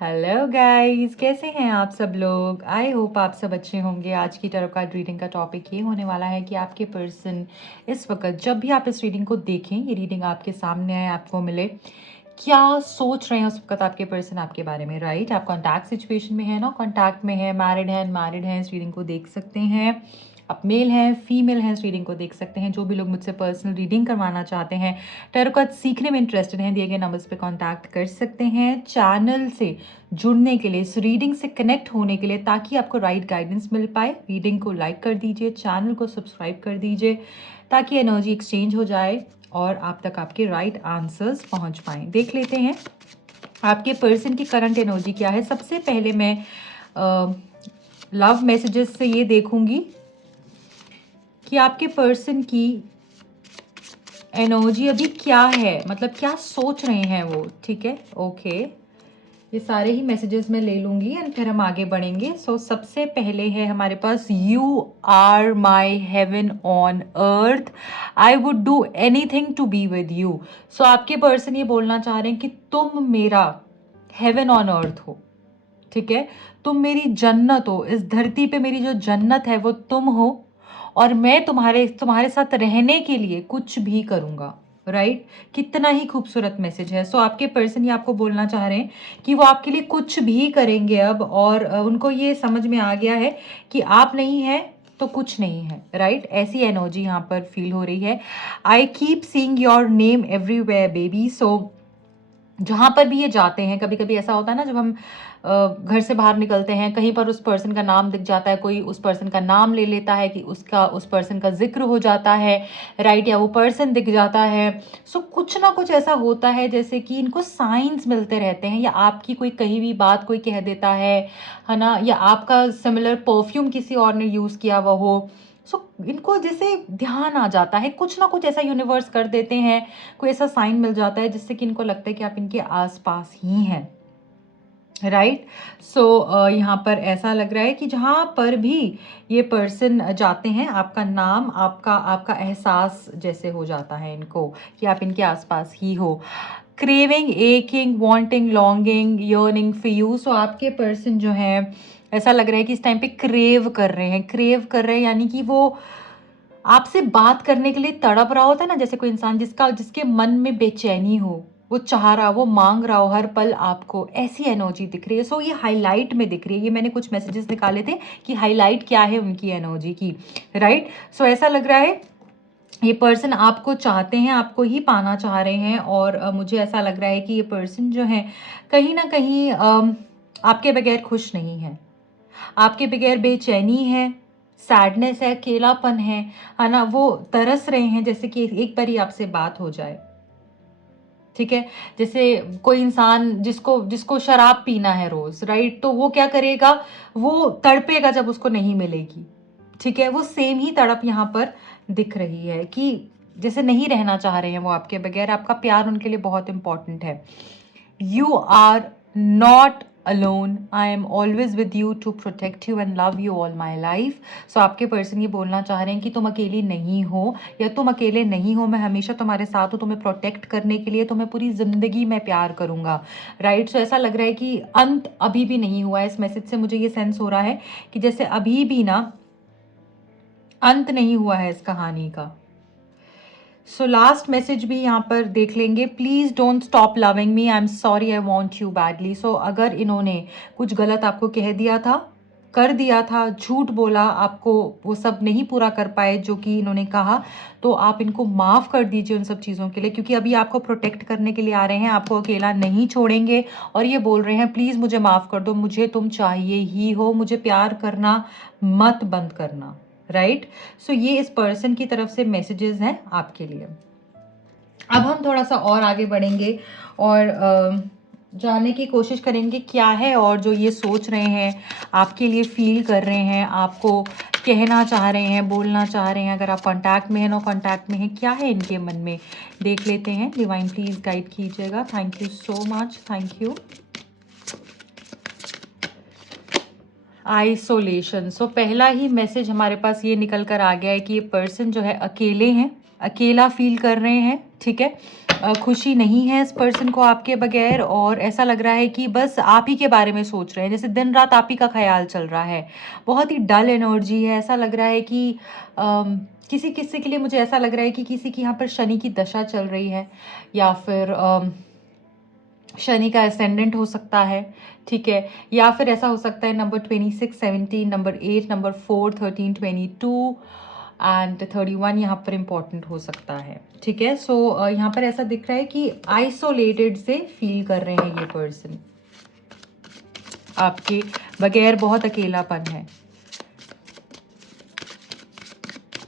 Hello guys, कैसे हैं आप सब लोग। आई होप आप सब अच्छे होंगे। आज की टैरो कार्ड रीडिंग का टॉपिक ये होने वाला है कि आपके पर्सन इस वक्त जब भी आप इस रीडिंग को देखें, ये रीडिंग आपके सामने आए, आपको मिले, क्या सोच रहे हैं उस वक्त आपके पर्सन आपके बारे में। राइट, आप कॉन्टैक्ट सिचुएशन में है ना, कॉन्टैक्ट में है, मैरिड है, अनमैरिड है, इस रीडिंग को देख सकते हैं। आप मेल हैं, फीमेल हैं, इस रीडिंग को देख सकते हैं। जो भी लोग मुझसे पर्सनल रीडिंग करवाना चाहते हैं, टैरो कार्ड सीखने में इंटरेस्टेड हैं, दिए गए नंबर्स पे कांटेक्ट कर सकते हैं। चैनल से जुड़ने के लिए, इस रीडिंग से कनेक्ट होने के लिए, ताकि आपको राइट गाइडेंस मिल पाए, रीडिंग को लाइक कर दीजिए, चैनल को सब्सक्राइब कर दीजिए, ताकि एनर्जी एक्सचेंज हो जाए और आप तक आपके राइट आंसर्स पहुंच पाएँ। देख लेते हैं आपके पर्सन की करंट एनर्जी क्या है। सबसे पहले मैं लव मैसेजेस से ये देखूंगी कि आपके पर्सन की एनर्जी अभी क्या है, मतलब क्या सोच रहे हैं वो। ठीक है, ओके, ये सारे ही मैसेजेस मैं ले लूंगी एंड फिर हम आगे बढ़ेंगे। सबसे पहले है हमारे पास, you are my heaven on earth, I would do anything to be with you. So आपके पर्सन ये बोलना चाह रहे हैं कि तुम मेरा हेवन ऑन अर्थ हो। ठीक है, तुम मेरी जन्नत हो, इस धरती पे मेरी जो जन्नत है वो तुम हो, और मैं तुम्हारे साथ रहने के लिए कुछ भी करूंगा। राइट, कितना ही खूबसूरत मैसेज है। सो आपके पर्सन ये आपको बोलना चाह रहे हैं कि वो आपके लिए कुछ भी करेंगे अब, और उनको ये समझ में आ गया है कि आप नहीं है तो कुछ नहीं है। राइट, ऐसी एनर्जी यहाँ पर फील हो रही है। I keep seeing your name everywhere baby. So जहाँ पर भी ये जाते हैं, कभी कभी ऐसा होता है ना, जब हम घर से बाहर निकलते हैं, कहीं पर उस पर्सन का नाम दिख जाता है, कोई उस पर्सन का नाम ले लेता है कि उस पर्सन का जिक्र हो जाता है। राइट, या वो पर्सन दिख जाता है। सो कुछ ना कुछ ऐसा होता है जैसे कि इनको साइंस मिलते रहते हैं, या आपकी कोई कही हुई बात कोई कह देता है ना, या आपका सिमिलर परफ्यूम किसी और ने यूज़ किया हुआ हो। सो इनको जैसे ध्यान आ जाता है, कुछ ना कुछ ऐसा यूनिवर्स कर देते हैं, कोई ऐसा साइन मिल जाता है जिससे कि इनको लगता है कि आप इनके आसपास ही हैं। राइट, सो यहाँ पर ऐसा लग रहा है कि जहाँ पर भी ये पर्सन जाते हैं, आपका नाम, आपका आपका एहसास जैसे हो जाता है इनको कि आप इनके आसपास ही हो। Craving, aching, wanting, longing, yearning for you. So आपके पर्सन जो है, ऐसा लग रहा है कि इस टाइम पे क्रेव कर रहे हैं, क्रेव कर रहे हैं, यानी कि वो आपसे बात करने के लिए तड़प रहा होता है ना, जैसे कोई इंसान जिसके मन में बेचैनी हो, वो चाह रहा, वो मांग रहा हो हर पल आपको, ऐसी एनर्जी दिख रही है। सो ये हाईलाइट में दिख रही है। ये मैंने कुछ मैसेजेस निकाले थे कि हाईलाइट क्या है उनकी एनर्जी की। राइट, सो ऐसा लग रहा है ये पर्सन आपको चाहते हैं, आपको ही पाना चाह रहे हैं, और मुझे ऐसा लग रहा है कि ये पर्सन जो है कहीं ना कहीं आपके बगैर खुश नहीं है, आपके बगैर बेचैनी है, सैडनेस है, अकेलापन है ना। वो तरस रहे हैं जैसे कि एक बार ही आपसे बात हो जाए। ठीक है, जैसे कोई इंसान जिसको जिसको शराब पीना है रोज, राइट, तो वो क्या करेगा, वो तड़पेगा जब उसको नहीं मिलेगी। ठीक है, वो सेम ही तड़प यहाँ पर दिख रही है कि जैसे नहीं रहना चाह रहे हैं वो आपके बगैर, आपका प्यार उनके लिए बहुत इंपॉर्टेंट है। You are not alone. I am always with you to protect you and love you all my life. So आपके पर्सन ये बोलना चाह रहे हैं कि तुम अकेली नहीं हो, या तुम अकेले नहीं हो, मैं हमेशा तुम्हारे साथ हूँ, तुम्हें प्रोटेक्ट करने के लिए, तुम्हें पूरी जिंदगी में प्यार करूंगा। राइट, सो ऐसा लग रहा है कि अंत अभी भी नहीं हुआ है। इस मैसेज से मुझे ये सेंस हो रहा है कि जैसे अभी भी ना अंत नहीं हुआ है इस कहानी का। सो लास्ट मैसेज भी यहाँ पर देख लेंगे। Please don't stop loving me, I am sorry, I want you badly. So अगर इन्होंने कुछ गलत आपको कह दिया था, कर दिया था, झूठ बोला, आपको वो सब नहीं पूरा कर पाए जो कि इन्होंने कहा, तो आप इनको माफ़ कर दीजिए उन सब चीज़ों के लिए, क्योंकि अभी आपको प्रोटेक्ट करने के लिए आ रहे हैं, आपको अकेला नहीं छोड़ेंगे। और ये बोल रहे हैं प्लीज़ मुझे माफ़ कर दो, मुझे तुम चाहिए ही हो, मुझे प्यार करना मत बंद करना। राइट, सो ये इस पर्सन की तरफ से मैसेजेस हैं आपके लिए। अब हम थोड़ा सा और आगे बढ़ेंगे और जानने की कोशिश करेंगे क्या है, और जो ये सोच रहे हैं, आपके लिए फील कर रहे हैं, आपको कहना चाह रहे हैं, बोलना चाह रहे हैं। अगर आप कांटेक्ट में हैं, नो कांटेक्ट में हैं, क्या है इनके मन में, देख लेते हैं। डिवाइन प्लीज गाइड कीजिएगा। Thank you so much, thank you. Isolation. So पहला ही मैसेज हमारे पास ये निकल कर आ गया है कि ये पर्सन जो है अकेले हैं, अकेला फील कर रहे हैं। ठीक है, खुशी नहीं है इस पर्सन को आपके बगैर, और ऐसा लग रहा है कि बस आप ही के बारे में सोच रहे हैं, जैसे दिन रात आप ही का ख्याल चल रहा है। बहुत ही डल एनर्जी है। ऐसा लग रहा है कि किसी किसी के लिए मुझे ऐसा लग रहा है कि किसी की यहाँ पर शनि की दशा चल रही है, या फिर शनि का असेंडेंट हो सकता है, ठीक है। या फिर ऐसा हो सकता है नंबर 26, 17, नंबर 8, नंबर 4, 13, 22 एंड 31 यहाँ पर इम्पॉर्टेंट हो सकता है, ठीक है। सो यहाँ पर ऐसा दिख रहा है कि आइसोलेटेड से फील कर रहे हैं ये पर्सन, आपके बगैर बहुत अकेलापन है।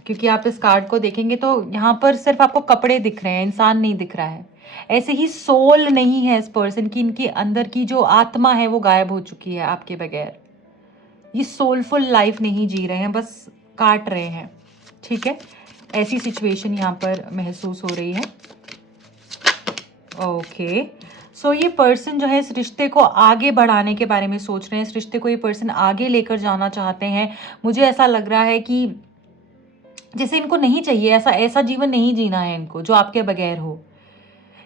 क्योंकि आप इस कार्ड को देखेंगे तो यहाँ पर सिर्फ आपको कपड़े दिख रहे हैं, इंसान नहीं दिख रहा है। ऐसे ही सोल नहीं है इस पर्सन की, इनके अंदर की जो आत्मा है वो गायब हो चुकी है आपके बगैर। ये सोलफुल लाइफ नहीं जी रहे हैं, बस काट रहे हैं, ठीक है। ऐसी सिचुएशन यहाँ पर महसूस हो रही है। ओके, सो ये पर्सन जो है इस रिश्ते को आगे बढ़ाने के बारे में सोच रहे हैं। इस रिश्ते को ये पर्सन आगे लेकर जाना चाहते हैं। मुझे ऐसा लग रहा है कि जैसे इनको नहीं चाहिए, ऐसा जीवन नहीं जीना है इनको जो आपके बगैर हो।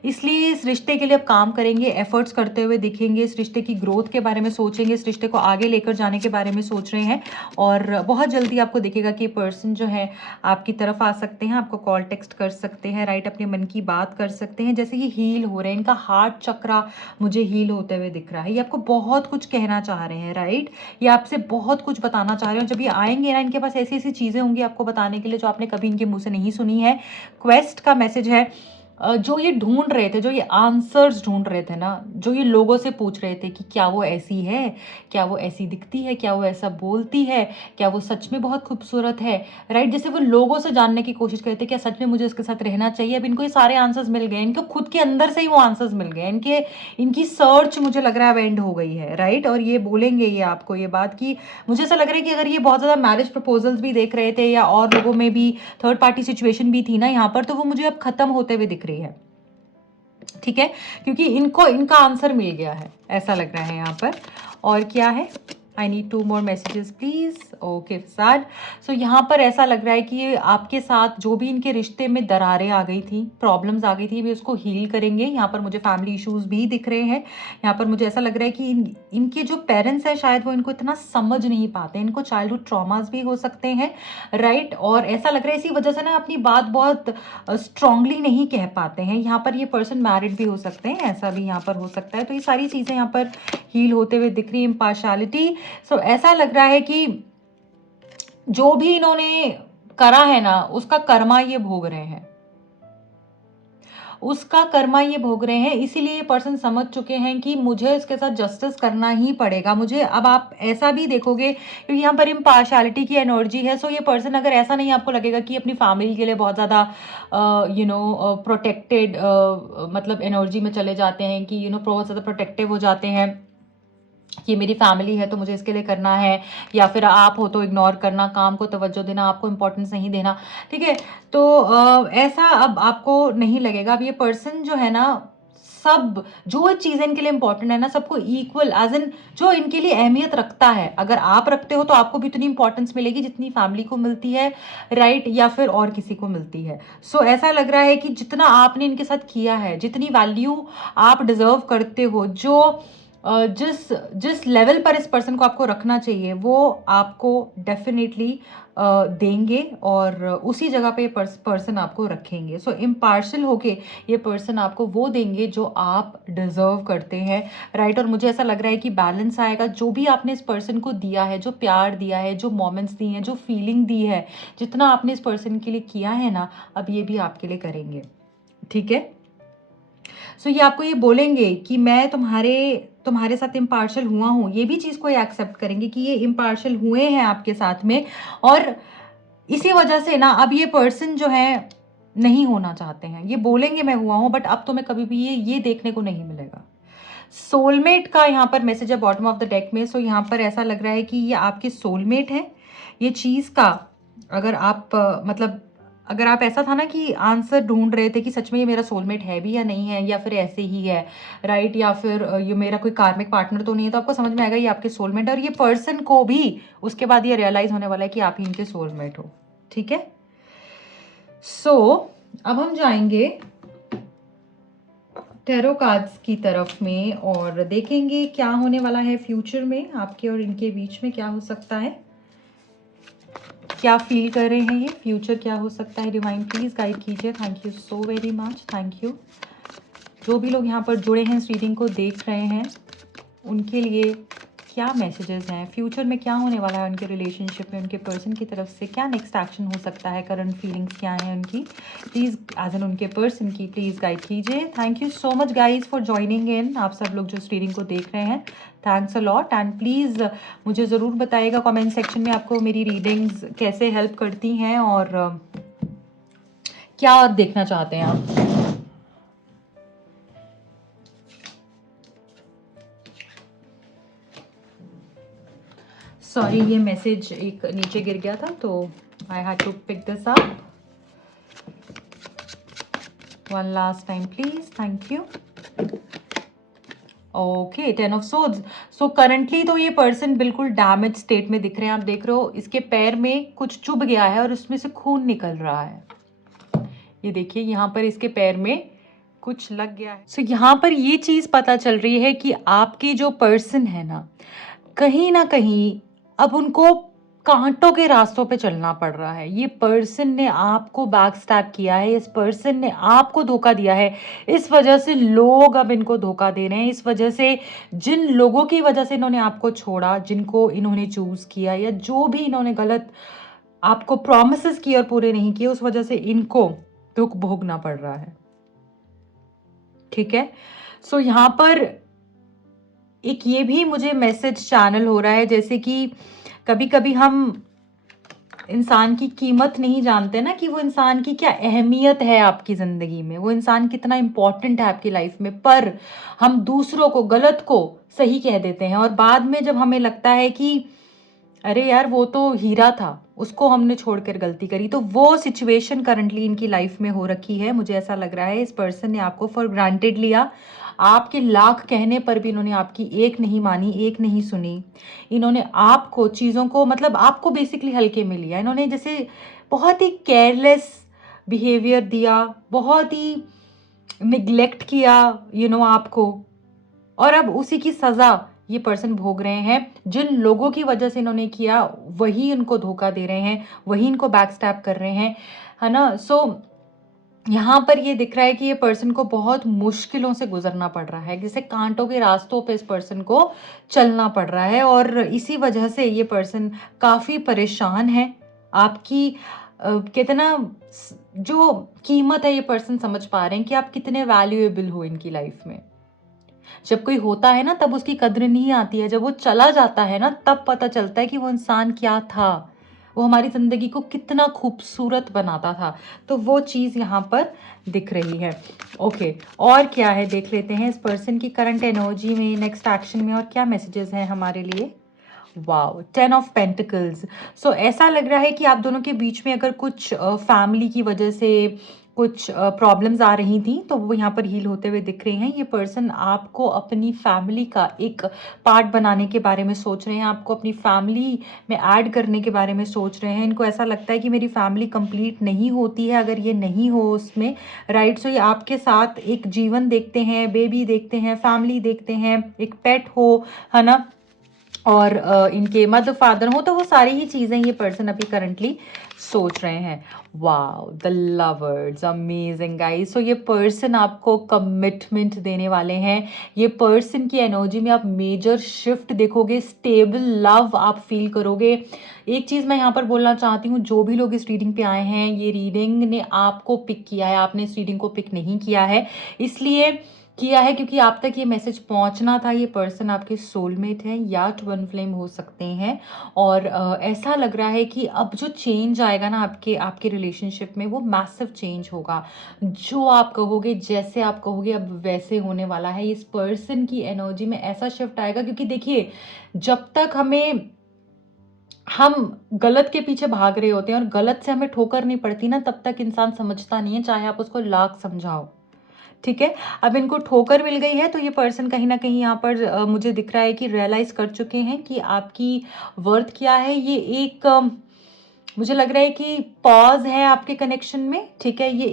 इसलिए इस रिश्ते के लिए अब काम करेंगे, एफर्ट्स करते हुए दिखेंगे, इस रिश्ते की ग्रोथ के बारे में सोचेंगे, इस रिश्ते को आगे लेकर जाने के बारे में सोच रहे हैं। और बहुत जल्दी आपको दिखेगा कि पर्सन जो है आपकी तरफ आ सकते हैं, आपको कॉल टेक्स्ट कर सकते हैं, राइट, अपने मन की बात कर सकते हैं। जैसे ये हील हो रहे हैं, इनका हार्ट चक्रा मुझे हील होते हुए दिख रहा है। ये आपको बहुत कुछ कहना चाह रहे हैं, राइट, ये आपसे बहुत कुछ बताना चाह रहे हैं। जब ये आएंगे ना, इनके पास ऐसी ऐसी चीज़ें होंगी आपको बताने के लिए जो आपने कभी इनके मुँह से नहीं सुनी है। क्वेस्ट का मैसेज है, जो ये ढूंढ रहे थे, जो ये आंसर्स ढूंढ रहे थे ना, जो ये लोगों से पूछ रहे थे कि क्या वो ऐसी है, क्या वो ऐसी दिखती है, क्या वो ऐसा बोलती है, क्या वो सच में बहुत खूबसूरत है, राइट, जैसे वो लोगों से जानने की कोशिश करते क्या सच में मुझे उसके साथ रहना चाहिए। अब इनको ये सारे आंसर्स मिल गए, इनको खुद के अंदर से ही वो आंसर्स मिल गए। इनकी सर्च मुझे लग रहा है अब एंड हो गई है, राइट। और ये बोलेंगे ये आपको ये बात कि मुझे ऐसा लग रहा है कि अगर ये बहुत ज़्यादा मैरिज प्रपोजल्स भी देख रहे थे या और लोगों में भी थर्ड पार्टी सिचुएशन भी थी ना यहाँ पर, तो वो मुझे अब खत्म होते हुए दिख रही है, ठीक है, क्योंकि इनको इनका आंसर मिल गया है, ऐसा लग रहा है यहाँ पर। और क्या है, I need 2 more messages please. Okay sad, so यहाँ पर ऐसा लग रहा है कि ये आपके साथ जो भी इनके रिश्ते में दरारें आ गई थी, प्रॉब्लम्स आ गई थी, वे उसको हील करेंगे। यहाँ पर मुझे फैमिली इश्यूज भी दिख रहे हैं। यहाँ पर मुझे ऐसा लग रहा है कि इनके जो पेरेंट्स हैं शायद वो इनको इतना समझ नहीं पाते, इनको चाइल्डहुड ट्रॉमास भी हो सकते हैं, राइट। और ऐसा लग रहा है इसी वजह से ना अपनी बात बहुत स्ट्रांगली नहीं कह पाते हैं। यहाँ पर ये पर्सन मैरिड भी हो सकते हैं, ऐसा भी यहाँ पर हो सकता है। तो ये सारी चीज़ें यहाँ पर हील होते हुए दिख रही है। इम्पार्शलिटी, सो ऐसा लग रहा है कि जो भी इन्होंने करा है ना, उसका कर्मा ये भोग रहे हैं, उसका कर्मा ये भोग रहे हैं। इसीलिए ये पर्सन समझ चुके हैं कि मुझे इसके साथ जस्टिस करना ही पड़ेगा मुझे। अब आप ऐसा भी देखोगे क्योंकि यहाँ पर इम्पार्शलिटी की एनर्जी है। सो ये पर्सन, अगर ऐसा नहीं आपको लगेगा कि अपनी फैमिली के लिए बहुत ज़्यादा प्रोटेक्टेड मतलब एनर्जी में चले जाते हैं कि बहुत ज़्यादा प्रोटेक्टिव हो जाते हैं कि मेरी फैमिली है तो मुझे इसके लिए करना है, या फिर आप हो तो इग्नोर करना, काम को तवज्जो देना, आपको इंपॉर्टेंस नहीं देना, ठीक है। तो ऐसा अब आपको नहीं लगेगा। अब ये पर्सन जो है ना, सब जो चीज़ें इनके लिए इंपॉर्टेंट है ना, सबको इक्वल एज इन जो इनके लिए अहमियत रखता है, अगर आप रखते हो तो आपको भी उतनी इंपॉर्टेंस मिलेगी जितनी फैमिली को मिलती है, राइट, या फिर और किसी को मिलती है। सो ऐसा लग रहा है कि जितना आपने इनके साथ किया है, जितनी वैल्यू आप डिजर्व करते हो, जो जिस जिस लेवल पर इस पर्सन को आपको रखना चाहिए वो आपको डेफिनेटली देंगे, और उसी जगह पे पर्सन आपको रखेंगे। सो इम्पार्शल होके ये पर्सन आपको वो देंगे जो आप डिजर्व करते हैं, राइट। और मुझे ऐसा लग रहा है कि बैलेंस आएगा। जो भी आपने इस पर्सन को दिया है, जो प्यार दिया है, जो मोमेंट्स दिए हैं, जो फीलिंग दी है, जितना आपने इस पर्सन के लिए किया है ना, अब ये भी आपके लिए करेंगे, ठीक है। सो ये आपको ये बोलेंगे कि मैं तुम्हारे साथ इम्पार्शल हुआ हूँ। ये भी चीज़ को ये एक्सेप्ट करेंगे कि ये इम्पार्शल हुए हैं आपके साथ में, और इसी वजह से ना अब ये पर्सन जो है नहीं होना चाहते हैं। ये बोलेंगे मैं हुआ हूँ, बट अब तो मैं कभी भी ये देखने को नहीं मिलेगा। सोलमेट का यहाँ पर मैसेज है बॉटम ऑफ द डेक में। सो यहाँ पर ऐसा लग रहा है कि ये आपके सोलमेट है। ये चीज़ का अगर आप मतलब अगर आप ऐसा था ना कि आंसर ढूंढ रहे थे कि सच में ये मेरा सोलमेट है भी या नहीं है, या फिर ऐसे ही है, राइट, या फिर ये मेरा कोई कार्मिक पार्टनर तो नहीं है, तो आपको समझ में आएगा ये आपके सोलमेट है। और ये पर्सन को भी उसके बाद ये रियलाइज होने वाला है कि आप ही इनके सोलमेट हो, ठीक है। सो अब हम जाएंगे टैरो कार्ड्स की तरफ में और देखेंगे क्या होने वाला है फ्यूचर में, आपके और इनके बीच में क्या हो सकता है, क्या फील कर रहे हैं ये, फ्यूचर क्या हो सकता है। डिवाइन प्लीज गाइड कीजिए। Thank you so very much, thank you. जो भी लोग यहाँ पर जुड़े हैं, इस रीडिंग को देख रहे हैं, उनके लिए क्या मैसेजेस हैं, फ्यूचर में क्या होने वाला है उनके रिलेशनशिप में, उनके पर्सन की तरफ से क्या नेक्स्ट एक्शन हो सकता है, करंट फीलिंग्स क्या हैं उनकी, प्लीज़ एज एन उनके पर्सन की प्लीज़ गाइड कीजिए। Thank you so much guys for joining in. आप सब लोग जो इस रीडिंग को देख रहे हैं, thanks a lot. And please मुझे ज़रूर बताइएगा कमेंट सेक्शन में आपको मेरी रीडिंग्स कैसे हेल्प करती हैं और क्या और देखना चाहते हैं आप। सॉरी, ये मैसेज एक नीचे गिर गया था तो I had to pick this up. One last time please, thank you. Okay, 10 of swords. So currently तो ये पर्सन बिल्कुल डैमेज स्टेट में दिख रहे हैं। आप देख रहे हो इसके पैर में कुछ चुभ गया है और उसमें से खून निकल रहा है। ये देखिए यहाँ पर इसके पैर में कुछ लग गया है। सो यहाँ पर ये चीज पता चल रही है कि आपकी जो पर्सन है ना कहीं अब उनको कांटों के रास्तों पे चलना पड़ रहा है। ये पर्सन ने आपको बैक स्टैप किया है, इस पर्सन ने आपको धोखा दिया है। इस वजह से लोग अब इनको धोखा दे रहे हैं। इस वजह से जिन लोगों की वजह से इन्होंने आपको छोड़ा, जिनको इन्होंने चूज किया, या जो भी इन्होंने गलत आपको प्रॉमिसेस किए और पूरे नहीं किए, उस वजह से इनको दुख भोगना पड़ रहा है। ठीक है, सो यहाँ पर एक ये भी मुझे मैसेज चैनल हो रहा है, जैसे कि कभी कभी हम इंसान की कीमत नहीं जानते ना, कि वो इंसान की क्या अहमियत है आपकी ज़िंदगी में, वो इंसान कितना इम्पोर्टेंट है आपकी लाइफ में, पर हम दूसरों को, गलत को सही कह देते हैं और बाद में जब हमें लगता है कि अरे यार वो तो हीरा था, उसको हमने छोड़कर गलती करी, तो वो सिचुएशन करंटली इनकी लाइफ में हो रखी है। मुझे ऐसा लग रहा है इस पर्सन ने आपको फॉर ग्रांटेड लिया। आपके लाख कहने पर भी इन्होंने आपकी एक नहीं मानी, एक नहीं सुनी। इन्होंने आपको चीज़ों को, मतलब आपको बेसिकली हल्के में लिया। इन्होंने जैसे बहुत ही केयरलेस बिहेवियर दिया, बहुत ही निग्लेक्ट किया आपको, और अब उसी की सज़ा ये पर्सन भोग रहे हैं। जिन लोगों की वजह से इन्होंने किया, वही इनको धोखा दे रहे हैं, वही इनको बैकस्टैप कर रहे हैं, है ना। सो यहाँ पर ये दिख रहा है कि ये पर्सन को बहुत मुश्किलों से गुजरना पड़ रहा है, जैसे कांटों के रास्तों पे इस पर्सन को चलना पड़ रहा है, और इसी वजह से ये पर्सन काफ़ी परेशान है। आपकी कितना जो कीमत है ये पर्सन समझ पा रहे हैं कि आप कितने वैल्यूएबल हो इनकी लाइफ में। जब कोई होता है ना तब उसकी कद्र नहीं आती है, जब वो चला जाता है ना तब पता चलता है कि वो इंसान क्या था, वो हमारी ज़िंदगी को कितना खूबसूरत बनाता था। तो वो चीज़ यहाँ पर दिख रही है। ओके, और क्या है देख लेते हैं इस पर्सन की करंट एनर्जी में, नेक्स्ट एक्शन में, और क्या मैसेजेस हैं हमारे लिए। Wow, 10 of pentacles. सो ऐसा लग रहा है कि आप दोनों के बीच में अगर कुछ फैमिली की वजह से कुछ प्रॉब्लम्स आ रही थी तो वो यहाँ पर हील होते हुए दिख रहे हैं। ये पर्सन आपको अपनी फैमिली का एक पार्ट बनाने के बारे में सोच रहे हैं, आपको अपनी फैमिली में ऐड करने के बारे में सोच रहे हैं। इनको ऐसा लगता है कि मेरी फैमिली कंप्लीट नहीं होती है अगर ये नहीं हो उसमें, राइट। सो ये आपके साथ एक जीवन देखते हैं, बेबी देखते हैं, फैमिली देखते हैं, एक पेट हो, है ना, और इनके मदर फादर हो, तो वो सारी ही चीज़ें ये पर्सन अभी करंटली सोच रहे हैं। Wow, the lovers, amazing guys. So ये पर्सन आपको कमिटमेंट देने वाले हैं। ये पर्सन की एनर्जी में आप मेजर शिफ्ट देखोगे, स्टेबल लव आप फील करोगे। एक चीज़ मैं यहाँ पर बोलना चाहती हूँ, जो भी लोग इस रीडिंग पे आए हैं, ये रीडिंग ने आपको पिक किया है, आपने इस रीडिंग को पिक नहीं किया है, इसलिए किया है क्योंकि आप तक ये मैसेज पहुंचना था। ये पर्सन आपके सोलमेट है या ट्विन फ्लेम हो सकते हैं, और ऐसा लग रहा है कि अब जो चेंज आएगा ना आपके आपके रिलेशनशिप में, वो मैसिव चेंज होगा। जो आप कहोगे, जैसे आप कहोगे, अब वैसे होने वाला है। इस पर्सन की एनर्जी में ऐसा शिफ्ट आएगा, क्योंकि देखिए जब तक हम गलत के पीछे भाग रहे होते हैं और गलत से हमें ठोकर नहीं पड़ती ना, तब तक इंसान समझता नहीं है, चाहे आप उसको लाख समझाओ। ठीक है, अब इनको ठोकर मिल गई है तो ये पर्सन कहीं ना कहीं यहाँ पर मुझे दिख रहा है कि रियलाइज कर चुके हैं कि आपकी वर्थ क्या है। ये एक मुझे लग रहा है कि पॉज है आपके कनेक्शन में, ठीक है। ये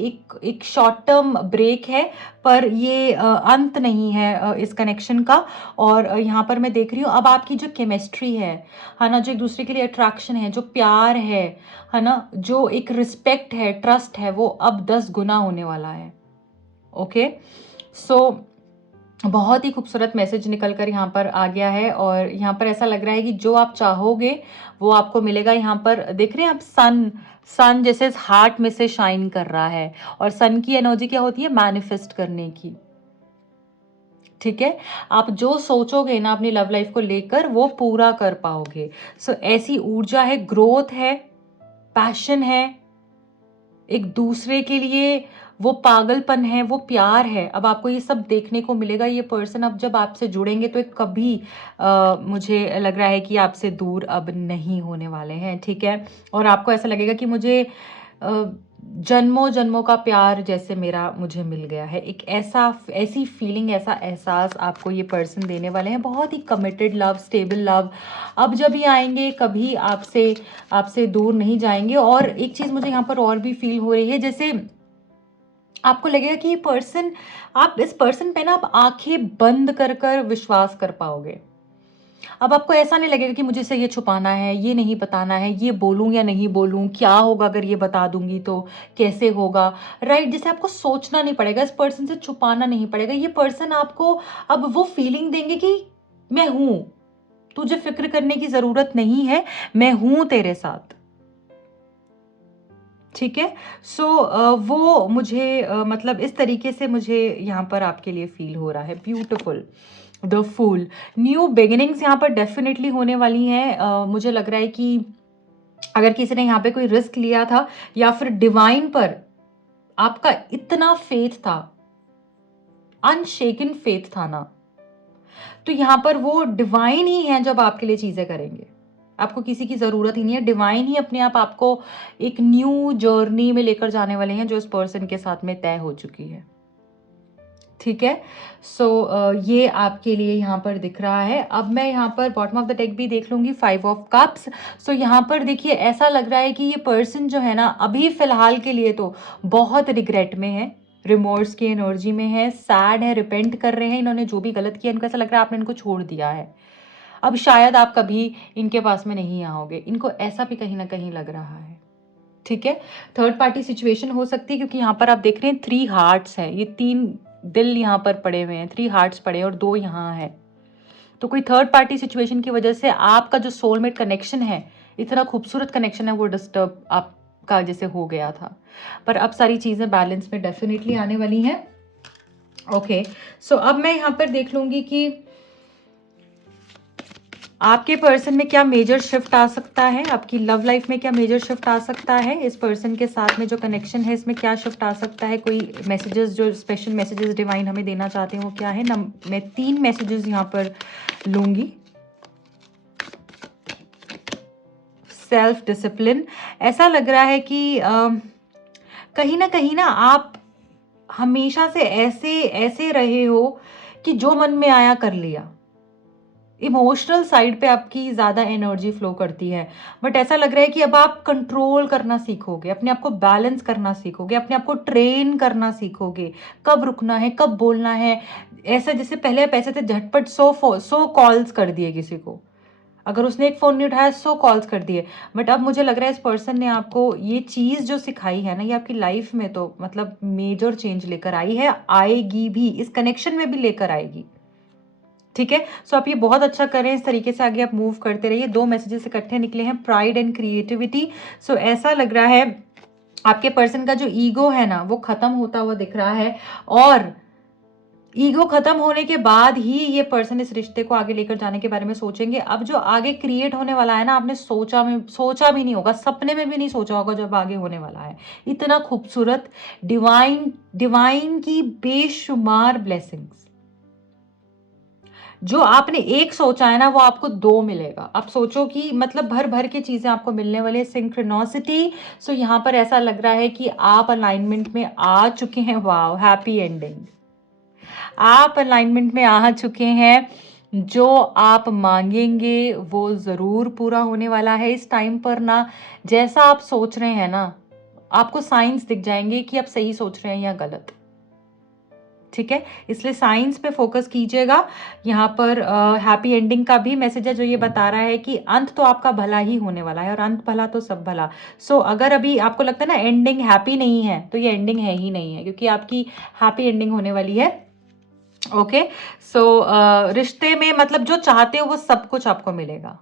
एक शॉर्ट टर्म ब्रेक है, पर ये अंत नहीं है इस कनेक्शन का। और यहाँ पर मैं देख रही हूँ अब आपकी जो केमिस्ट्री है ना, जो एक दूसरे के लिए अट्रैक्शन है, जो प्यार है ना, जो एक रिस्पेक्ट है, ट्रस्ट है, वो अब 10 गुना होने वाला है। ओके, सो बहुत ही खूबसूरत मैसेज निकल कर यहाँ पर आ गया है। और यहाँ पर ऐसा लग रहा है कि जो आप चाहोगे वो आपको मिलेगा। यहाँ पर देख रहे हैं आप, सन जैसे हार्ट में से शाइन कर रहा है। और सन की एनर्जी क्या होती है? मैनिफेस्ट करने की, ठीक है। आप जो सोचोगे ना अपनी लव लाइफ को लेकर, वो पूरा कर पाओगे। सो ऐसी ऊर्जा है, ग्रोथ है, पैशन है, एक दूसरे के लिए वो पागलपन है, वो प्यार है। अब आपको ये सब देखने को मिलेगा। ये पर्सन अब जब आपसे जुड़ेंगे तो एक कभी मुझे लग रहा है कि आपसे दूर अब नहीं होने वाले हैं, ठीक है। और आपको ऐसा लगेगा कि मुझे जन्मों जन्मों का प्यार जैसे मुझे मिल गया है। एक ऐसी फीलिंग, ऐसा एहसास आपको ये पर्सन देने वाले हैं। बहुत ही कमिटेड लव, स्टेबल लव। अब जब ये आएंगे कभी आपसे दूर नहीं जाएंगे। और एक चीज़ मुझे यहाँ पर और भी फील हो रही है, जैसे आपको लगेगा कि ये पर्सन, आप इस पर्सन पे ना आप आंखें बंद कर कर विश्वास कर पाओगे। अब आपको ऐसा नहीं लगेगा कि मुझे से ये छुपाना है, ये नहीं बताना है, ये बोलूं या नहीं बोलूं, क्या होगा अगर ये बता दूंगी तो कैसे होगा, राइट। जैसे आपको सोचना नहीं पड़ेगा, इस पर्सन से छुपाना नहीं पड़ेगा। ये पर्सन आपको अब वो फीलिंग देंगे कि मैं हूं, तुझे फिक्र करने की जरूरत नहीं है, मैं हूं तेरे साथ, ठीक है। सो वो मुझे मतलब इस तरीके से मुझे यहाँ पर आपके लिए फील हो रहा है। Beautiful, the fool. New beginnings यहाँ पर डेफिनेटली होने वाली हैं। मुझे लग रहा है कि अगर किसी ने यहाँ पे कोई रिस्क लिया था, या फिर डिवाइन पर आपका इतना फेथ था, अनशेकन फेथ था ना, तो यहाँ पर वो डिवाइन ही है जब आपके लिए चीजें करेंगे। आपको किसी की जरूरत ही नहीं है, डिवाइन ही अपने आप आपको एक न्यू जर्नी में लेकर जाने वाले हैं, जो इस पर्सन के साथ में तय हो चुकी है, ठीक है। सो ये आपके लिए यहाँ पर दिख रहा है। अब मैं यहाँ पर बॉटम ऑफ द डेक भी देख लूंगी, 5 ऑफ कप्स। सो यहाँ पर देखिए ऐसा लग रहा है कि ये पर्सन जो है ना, अभी फिलहाल के लिए तो बहुत रिग्रेट में है, रिमोर्स की एनर्जी में है, सैड है, रिपेंट कर रहे हैं। इन्होंने जो भी गलत किया, इनको ऐसा लग रहा है आपने इनको छोड़ दिया है। अब शायद आप कभी इनके पास में नहीं आओगे, इनको ऐसा भी कहीं ना कहीं लग रहा है, ठीक है। थर्ड पार्टी सिचुएशन हो सकती है, क्योंकि यहाँ पर आप देख रहे हैं 3 हार्ट्स हैं, ये 3 दिल यहाँ पर पड़े हुए हैं, 3 हार्ट्स पड़े और 2 यहाँ है। तो कोई थर्ड पार्टी सिचुएशन की वजह से आपका जो सोलमेट कनेक्शन है, इतना खूबसूरत कनेक्शन है, वो डिस्टर्ब आपका जैसे हो गया था। पर अब सारी चीजें बैलेंस में डेफिनेटली आने वाली हैं। ओके, सो अब मैं यहाँ पर देख लूंगी कि आपके पर्सन में क्या मेजर शिफ्ट आ सकता है, आपकी लव लाइफ में क्या मेजर शिफ्ट आ सकता है, इस पर्सन के साथ में जो कनेक्शन है इसमें क्या शिफ्ट आ सकता है। कोई मैसेजेस, जो स्पेशल मैसेजेस डिवाइन हमें देना चाहते हैं, वो क्या है। मैं 3 मैसेजेस यहाँ पर लूंगी। सेल्फ डिसिप्लिन, ऐसा लग रहा है कि कहीं ना आप हमेशा से ऐसे रहे हो कि जो मन में आया कर लिया। इमोशनल साइड पे आपकी ज़्यादा एनर्जी फ्लो करती है, बट ऐसा लग रहा है कि अब आप कंट्रोल करना सीखोगे, अपने आप को बैलेंस करना सीखोगे, अपने आप को ट्रेन करना सीखोगे, कब रुकना है, कब बोलना है। ऐसा जैसे पहले आप ऐसे थे, झटपट 100 कॉल्स कर दिए किसी को, अगर उसने एक फ़ोन नहीं उठाया 100 कॉल्स कर दिए। बट अब मुझे लग रहा है इस पर्सन ने आपको ये चीज़ जो सिखाई है ना, ये आपकी लाइफ में तो मतलब मेजर चेंज लेकर आई है, आएगी भी, इस कनेक्शन में भी लेकर आएगी, ठीक है। सो आप ये बहुत अच्छा करें, इस तरीके से आगे आप मूव करते रहिए। 2 मैसेजेस इकट्ठे निकले हैं, प्राइड एंड क्रिएटिविटी। सो ऐसा लग रहा है आपके पर्सन का जो ईगो है ना, वो खत्म होता हुआ दिख रहा है। और ईगो खत्म होने के बाद ही ये पर्सन इस रिश्ते को आगे लेकर जाने के बारे में सोचेंगे। अब जो आगे क्रिएट होने वाला है ना, आपने सोचा भी नहीं होगा, सपने में भी नहीं सोचा होगा जब आगे होने वाला है। इतना खूबसूरत, डिवाइन की बेशुमार ब्लेसिंग्स। जो आपने एक सोचा है ना, वो आपको 2 मिलेगा। आप सोचो कि मतलब भर भर के चीजें आपको मिलने वाली है, सिंक्रोनिसिटी। सो यहाँ पर ऐसा लग रहा है कि आप अलाइनमेंट में आ चुके हैं। वाओ, हैप्पी एंडिंग, आप अलाइनमेंट में आ चुके हैं। जो आप मांगेंगे वो ज़रूर पूरा होने वाला है इस टाइम पर ना। जैसा आप सोच रहे हैं ना, आपको साइंस दिख जाएंगे कि आप सही सोच रहे हैं या गलत। ठीक है, इसलिए साइंस पे फोकस कीजिएगा। यहाँ पर हैप्पी एंडिंग का भी मैसेज है जो ये बता रहा है कि अंत तो आपका भला ही होने वाला है, और अंत भला तो सब भला। सो अगर अभी आपको लगता है ना एंडिंग हैप्पी नहीं है, तो ये एंडिंग है ही नहीं है, क्योंकि आपकी हैप्पी एंडिंग होने वाली है। ओके, सो रिश्ते में मतलब जो चाहते हो वो सब कुछ आपको मिलेगा,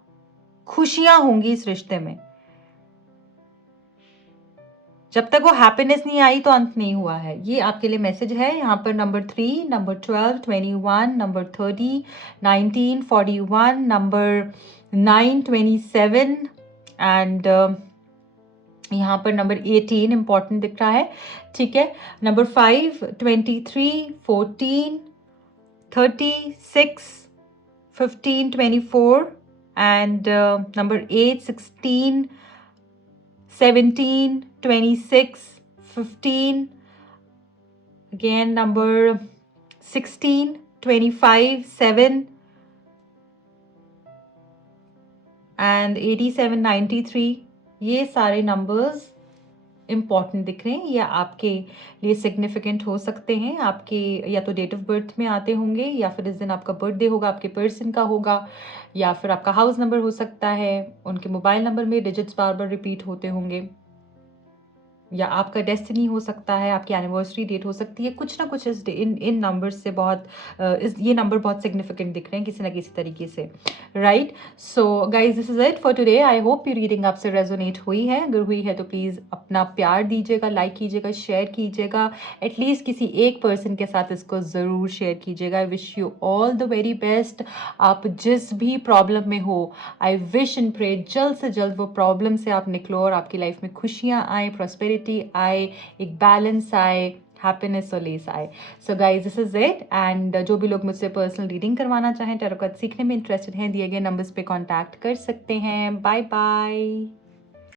खुशियां होंगी इस रिश्ते में। जब तक वो हैप्पीनेस नहीं आई तो अंत नहीं हुआ है, ये आपके लिए मैसेज है। यहाँ पर number 3, number 12, 21, number 30, 19, 41, number 9, 27 and यहाँ पर नंबर 18 इंपॉर्टेंट दिख रहा है। ठीक है, number 5, 23, 14, 36, 15, 24 and number 8, 16, 17, 26, 15, again number 16, 25, 7 and 87, 93, ये सारे नंबर्स इम्पॉर्टेंट दिख रहे हैं। ये आपके लिए सिग्निफिकेंट हो सकते हैं, आपके या तो डेट ऑफ बर्थ में आते होंगे, या फिर इस दिन आपका बर्थडे होगा, आपके पर्सन का होगा, या फिर आपका हाउस नंबर हो सकता है, उनके मोबाइल नंबर में डिजिट्स बार बार रिपीट होते होंगे, या आपका डेस्टिनी हो सकता है, आपकी एनिवर्सरी डेट हो सकती है। कुछ ना कुछ इन नंबर्स से बहुत ये नंबर बहुत सिग्निफिकेंट दिख रहे हैं किसी ना किसी तरीके से, right. So guys this is it for today. I hope ये रीडिंग आपसे रेजोनेट हुई है। अगर हुई है तो प्लीज़ अपना प्यार दीजिएगा, लाइक कीजिएगा, शेयर कीजिएगा, एटलीस्ट किसी एक पर्सन के साथ इसको ज़रूर शेयर कीजिएगा। I wish you all the very best. आप जिस भी प्रॉब्लम में हो, आई विश एंड प्रे जल्द से जल्द वो प्रॉब्लम से आप निकलो और आपकी लाइफ में खुशियाँ आए, प्रॉस्पेरिटी आए, एक बैलेंस आए, हैप्पीनेस और लेस आए। So guys this is it. And जो भी लोग मुझसे पर्सनल रीडिंग करवाना चाहें, टैरो कार्ड सीखने में इंटरेस्टेड हैं, दिए गए नंबर्स पे कांटेक्ट कर सकते हैं। Bye bye.